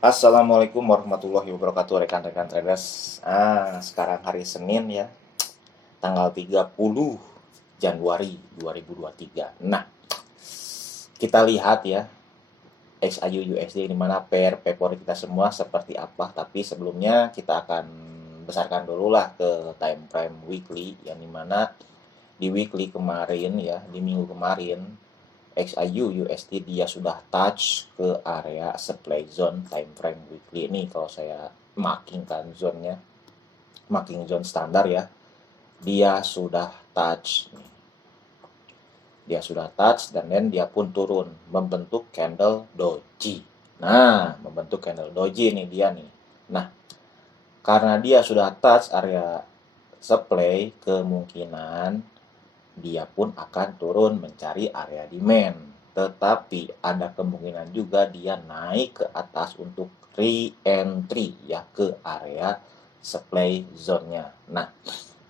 Assalamualaikum warahmatullahi wabarakatuh rekan-rekan traders. Sekarang hari Senin ya, tanggal 30 Januari 2023. Nah, kita lihat ya XAU USD di mana pair favorit kita semua seperti apa. Tapi sebelumnya kita akan besarkan dulu lah ke time frame weekly yang dimana di weekly kemarin ya, di minggu kemarin XAU USD dia sudah touch ke area supply zone time frame weekly ini kalau saya marking kan zone-nya, marking zone standar ya. Dia sudah touch nih. Dia sudah touch dan then dia pun turun membentuk candle doji. Nah, membentuk candle doji nih dia nih. Nah, karena dia sudah touch area supply, kemungkinan dia pun akan turun mencari area demand. Tetapi ada kemungkinan juga dia naik ke atas untuk re-entry ya ke area supply zone-nya. Nah,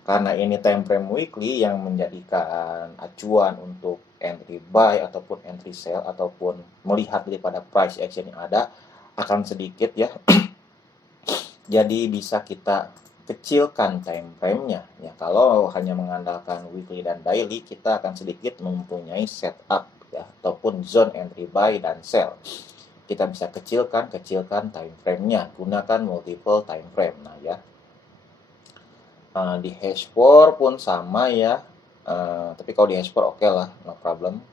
karena ini time frame weekly yang menjadikan acuan untuk entry buy ataupun entry sell ataupun melihat daripada price action yang ada akan sedikit ya. Jadi bisa kita kecilkan time frame-nya ya. Kalau hanya mengandalkan weekly dan daily, kita akan sedikit mempunyai setup ya ataupun zone entry buy dan sell. Kita bisa kecilkan time frame-nya, gunakan multiple time frame. Nah ya, di H4 pun sama ya. Tapi kalau di H4 oke lah, no problem.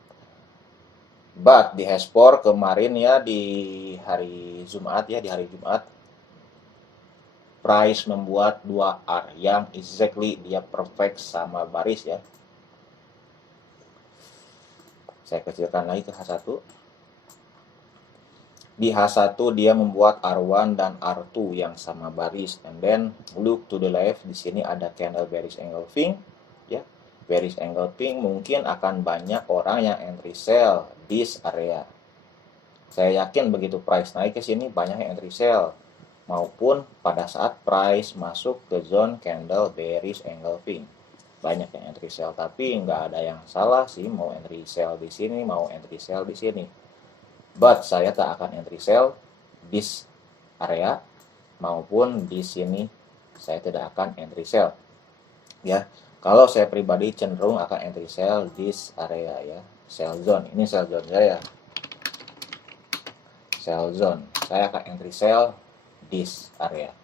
But di H4 kemarin ya di hari Jumat ya, di hari Jumat price membuat 2R yang exactly dia perfect sama baris ya. Saya kecilkan lagi ke H1. Di H1 dia membuat R1 dan R2 yang sama baris, and then look to the left, di sini ada candle bearish engulfing ya. Bearish engulfing mungkin akan banyak orang yang entry sell this area. Saya yakin begitu price naik ke sini banyak yang entry sell, maupun pada saat price masuk ke zone candle bearish engulfing banyak yang entry sell. Tapi nggak ada yang salah sih mau entry sell di sini, mau entry sell di sini. But saya tak akan entry sell this area maupun di sini saya tidak akan entry sell ya. Kalau saya pribadi cenderung akan entry sell this area ya, sell zone. Ini sell zone saya, sell zone. Saya akan entry sell this area,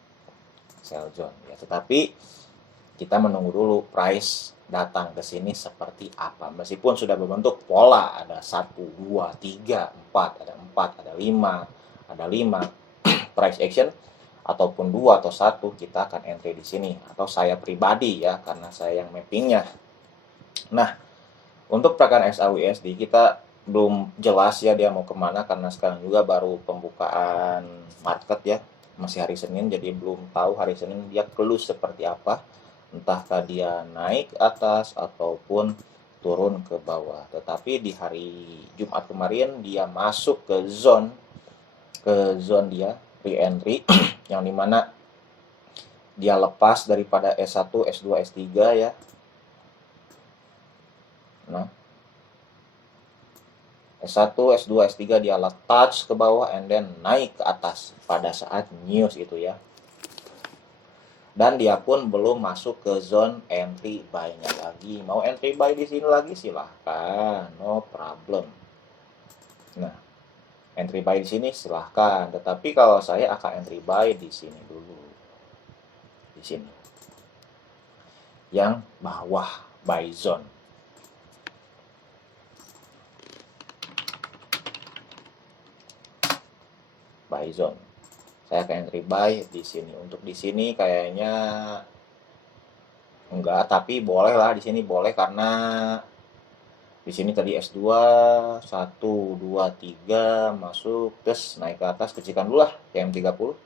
sell zone ya. Tetapi kita menunggu dulu price datang ke sini seperti apa. Meskipun sudah berbentuk pola, ada 1, 2, 3, 4, ada 4, ada 5, ada 5 price action ataupun 2 atau 1 kita akan entry di sini, atau saya pribadi ya karena saya yang mappingnya. Nah, untuk pergerakan XAUUSD kita belum jelas ya dia mau kemana karena sekarang juga baru pembukaan market ya, masih hari Senin, jadi belum tahu hari Senin dia close seperti apa, entahkah dia naik ke atas ataupun turun ke bawah. Tetapi di hari Jumat kemarin dia masuk ke zone dia re-entry yang dimana dia lepas daripada S1, S2, S3 ya. Nah, S1, S2, S3 dia touch ke bawah and then naik ke atas pada saat news itu ya. Dan dia pun belum masuk ke zone entry buy-nya lagi. Mau entry buy di sini lagi silahkan, no problem. Nah, entry buy di sini silahkan. Tetapi kalau saya akan entry buy di sini dulu, di sini, yang bawah buy zone. Buy zone. Saya akan entry buy di sini. Untuk di sini kayaknya enggak, tapi boleh lah di sini boleh karena di sini tadi S2 1 2 3 masuk terus naik ke atas, kecilkan dulu lah TM30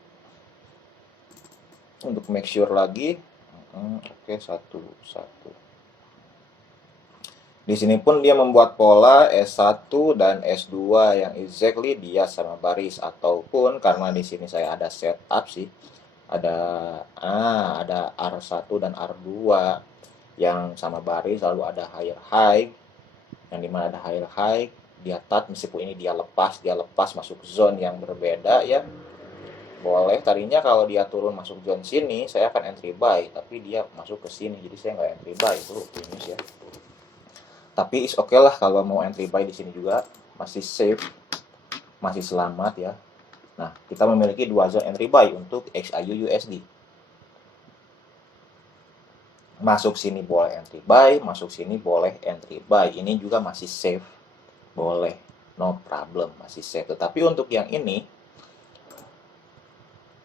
untuk make sure lagi. Oke, 1 1. Di sini pun dia membuat pola S1 dan S2 yang exactly dia sama baris, ataupun karena di sini saya ada setup sih, ada R1 dan R2 yang sama baris, lalu ada higher high yang dimana ada higher high dia touch, meskipun ini dia lepas masuk zone yang berbeda ya. Boleh, tadinya kalau dia turun masuk zone sini, saya akan entry buy, tapi dia masuk ke sini, jadi saya nggak entry buy, itu optimis ya. Tapi is oke lah kalau mau entry buy di sini juga, masih safe, masih selamat ya. Nah, kita memiliki dua zone entry buy untuk XAU USD. Masuk sini boleh entry buy, masuk sini boleh entry buy. Ini juga masih safe, boleh, no problem, masih safe. Tetapi untuk yang ini,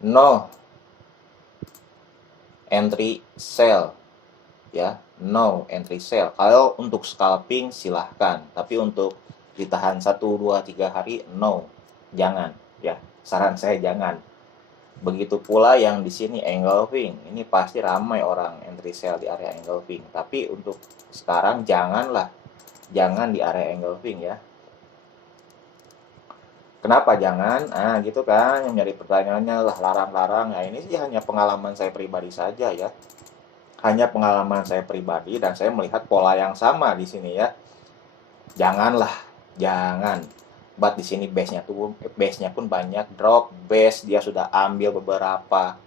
no entry sell ya, no entry sell. Kalau untuk scalping silahkan, tapi untuk ditahan 1, 2, 3 hari no, jangan ya, saran saya jangan. Begitu pula yang di sini engulfing, ini pasti ramai orang entry sell di area engulfing, tapi untuk sekarang janganlah, jangan di area engulfing ya. Kenapa jangan? Ah gitu kan, yang nyari pertanyaannya lah larang-larang. Nah ini sih hanya pengalaman saya pribadi saja ya, hanya pengalaman saya pribadi dan saya melihat pola yang sama di sini ya. Janganlah, jangan. But di sini base-nya pun banyak drop base, dia sudah ambil beberapa.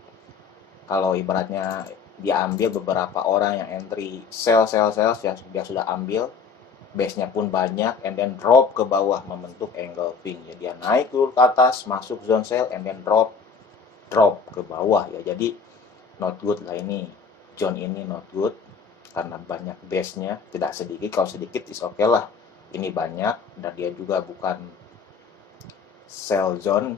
Kalau ibaratnya diambil beberapa orang yang entry sell dia sudah ambil, base-nya pun banyak, and then drop ke bawah membentuk engulfing ya. Dia naik dulu ke atas masuk zone sell and then drop ke bawah ya. Jadi not good lah ini, zone ini not good karena banyak base-nya, tidak sedikit. Kalau sedikit is oke lah, ini banyak dan dia juga bukan sell zone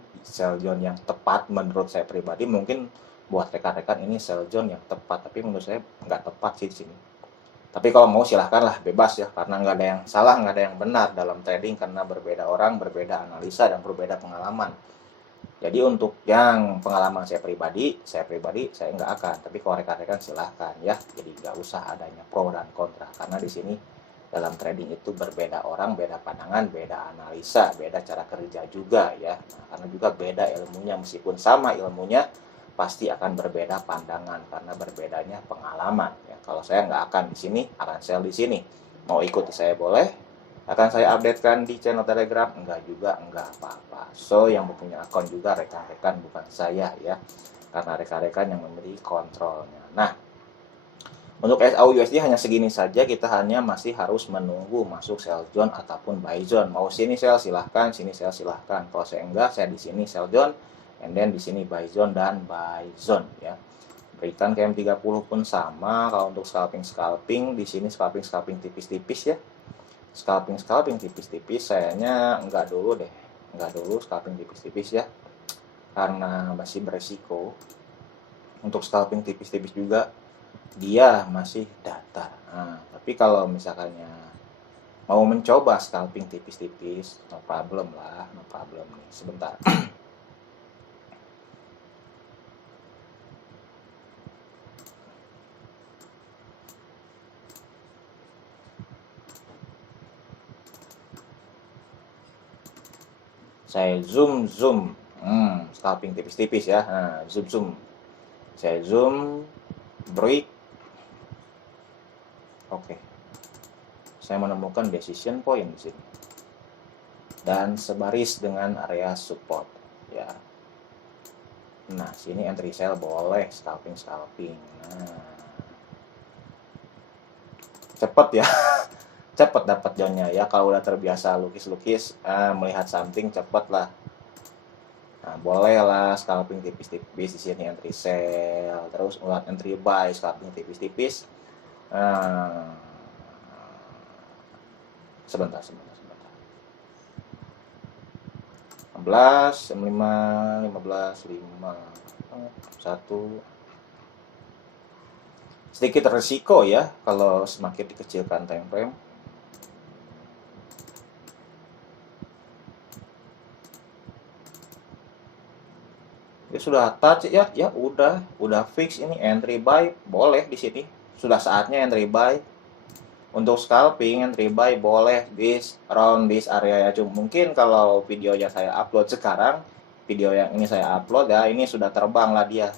yang tepat menurut saya pribadi. Mungkin buat rekan-rekan ini sell zone yang tepat, tapi menurut saya nggak tepat sih di sini. Tapi kalau mau silahkanlah, bebas ya, karena nggak ada yang salah, nggak ada yang benar dalam trading, karena berbeda orang, berbeda analisa, dan berbeda pengalaman. Jadi untuk yang pengalaman saya pribadi saya nggak akan. Tapi kalau rekan-rekan silahkan ya. Jadi nggak usah adanya pro dan kontra, karena di sini dalam trading itu berbeda orang, beda pandangan, beda analisa, beda cara kerja juga ya. Nah, karena juga beda ilmunya, meskipun sama ilmunya, pasti akan berbeda pandangan karena berbedanya pengalaman. Ya, kalau saya nggak akan di sini, akan sell di sini. Mau ikuti saya boleh, akan saya updatekan di channel Telegram, enggak juga, enggak apa-apa. So, yang mempunyai akun juga rekan-rekan, bukan saya ya. Karena rekan-rekan yang memiliki kontrolnya. Nah, untuk SAU USD hanya segini saja, kita hanya masih harus menunggu masuk sell zone ataupun buy zone. Mau sini sell silahkan, sini sell silahkan. Kalau saya enggak, saya di sini sell zone, and then di sini buy zone dan buy zone ya. Berikan ke M30 pun sama. Kalau untuk scalping di sini scalping tipis-tipis ya. Scalping tipis-tipis, sayanya enggak dulu scalping tipis-tipis ya, karena masih beresiko. Untuk scalping tipis-tipis juga dia masih datar. Nah, tapi kalau misalkannya mau mencoba scalping tipis-tipis, no problem nih. Sebentar. Saya zoom, scalping tipis-tipis ya. Nah, zoom. Saya zoom, break. Oke. Saya menemukan decision point di sini. Dan sebaris dengan area support ya. Nah, sini entry sell boleh, scalping. Nah. Cepet ya. Cepet dapat zonnya ya. Kalau udah terbiasa lukis-lukis, melihat something cepet lah. Nah, boleh lah scalping tipis-tipis di sini entry sell, terus ulat entry buy, scalping tipis-tipis. Sebentar. 15, 5, 1. Sedikit resiko ya kalau semakin dikecilkan time frame. Ya sudah touch ya, udah fix ini entry buy, boleh di sini. Sudah saatnya entry buy. Untuk scalping entry buy boleh around this area ya. Cuma mungkin kalau video yang saya upload sekarang, video yang ini saya upload ya, ini sudah terbang lah dia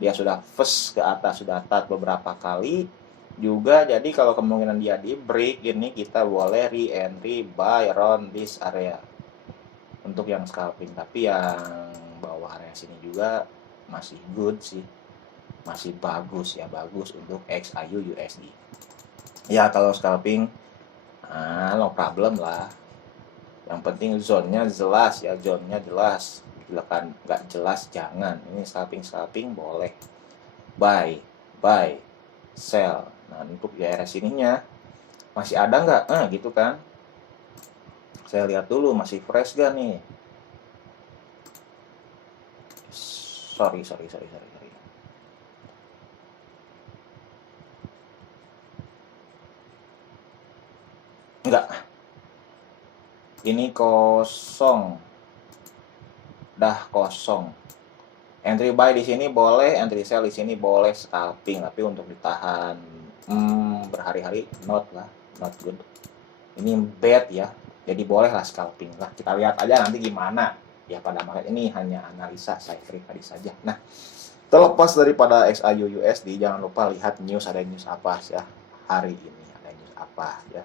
sudah first ke atas, sudah touch beberapa kali juga. Jadi kalau kemungkinan dia di break ini, kita boleh re-entry buy around this area untuk yang scalping. Tapi yang bawah area area sini juga masih good sih, masih bagus ya, bagus untuk XAU USD. Ya kalau scalping no problem lah, yang penting zone-nya jelas ya, zone-nya jelas. Bila kan nggak jelas jangan. Ini scalping boleh buy, sell. Nah untuk di area sininya masih ada nggak? Gitu kan, saya lihat dulu masih fresh gak nih. Sorry. Enggak, ini kosong, dah kosong. Entry buy di sini boleh, entry sell di sini boleh, scalping, tapi untuk ditahan berhari-hari not good. Ini bad ya, jadi boleh lah scalping lah. Kita lihat aja nanti gimana ya, pada market ini hanya analisa saya pribadi saja. Nah, terlepas daripada XAU USD, jangan lupa lihat news, ada news apa ya hari ini, ada news apa ya.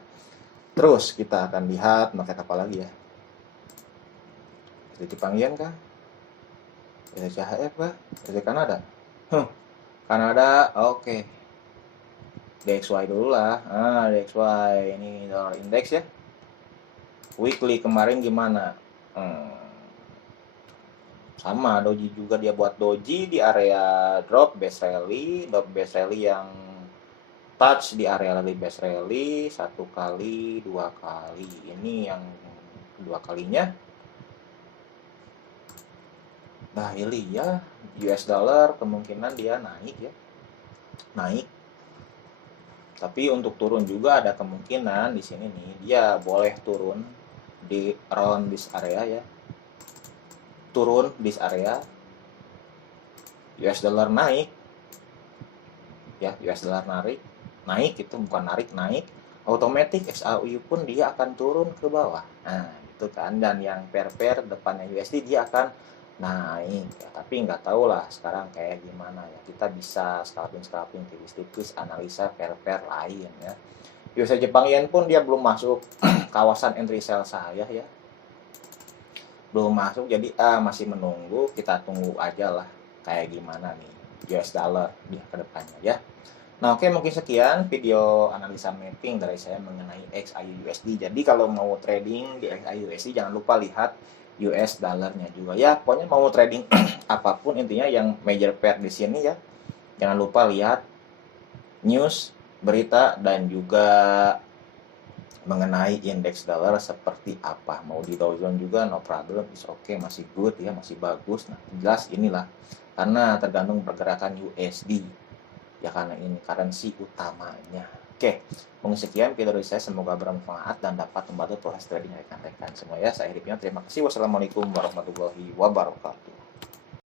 Terus kita akan lihat market apa lagi ya. Jadi Jepang Yen kah? CHF kah? Dari Kanada? Kanada, oke. DXY dulu lah. DXY ini dollar index ya. Weekly kemarin gimana? Sama doji juga, dia buat doji di area drop base rally yang touch di area rally base rally 1 kali 2 kali. Ini yang kedua kalinya. Nah ini ya, US dollar kemungkinan dia naik ya, naik. Tapi untuk turun juga ada kemungkinan di sini nih, dia boleh turun di around this area ya, turun di area. US dollar naik ya, US dollar naik itu bukan naik, otomatis XAU pun dia akan turun ke bawah. Nah itu kan, dan yang pair depannya USD dia akan naik ya, tapi nggak tahu lah sekarang kayak gimana ya. Kita bisa scalping tipis-tipis, analisa pair lain ya. USA Jepang Yen pun dia belum masuk kawasan entry sell saya ya, belum masuk, jadi masih menunggu. Kita tunggu aja lah kayak gimana nih US dollar di kedepannya ya. Nah oke, mungkin sekian video analisa mapping dari saya mengenai XAU USD. Jadi kalau mau trading di XAU USD jangan lupa lihat US dollarnya juga ya. Pokoknya mau trading apapun intinya yang major pair di sini ya, jangan lupa lihat news, berita, dan juga mengenai indeks dollar seperti apa. Mau di Dow Jones juga no problem, is okay, masih good ya, masih bagus. Nah jelas inilah karena tergantung pergerakan USD ya, karena ini currency utamanya. Oke, mungkin sekian video dari saya, semoga bermanfaat dan dapat membantu proses trading rekan-rekan semua ya. Saya Hiripnya, terima kasih. Wassalamualaikum warahmatullahi wabarakatuh.